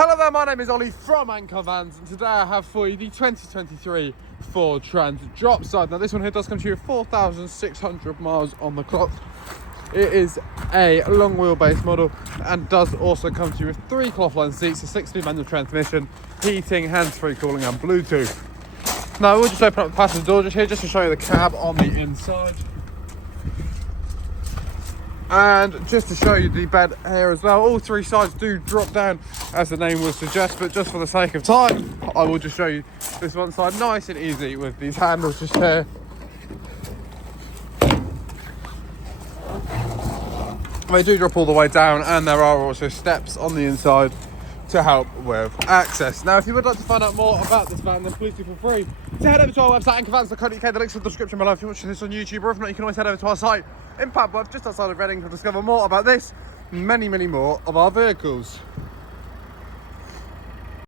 Hello there, my name is Ollie from Anchor Vans, and today I have for you the 2023 Ford Transit Dropside. Now this one here does come to you with 4,600 miles on the clock. It is a long wheelbase model and does also come to you with 3 cloth-lined seats, a 6-speed manual transmission, heating, hands-free cooling and Bluetooth. Now I will just open up the passenger door just here just to show you the cab on the inside. And just to show you the bed here as well, all 3 sides do drop down as the name would suggest, but just for the sake of time I will just show you this one side nice and easy with these handles just here. They do drop all the way down, and there are also steps on the inside to help with access. Now if you would like to find out more about this van, then please do feel free to head over to our website anchorvans.co.uk. The links in the description below if you're watching this on YouTube, or if not you can always head over to our site in Padworth just outside of Reading to discover more about this and many more of our vehicles.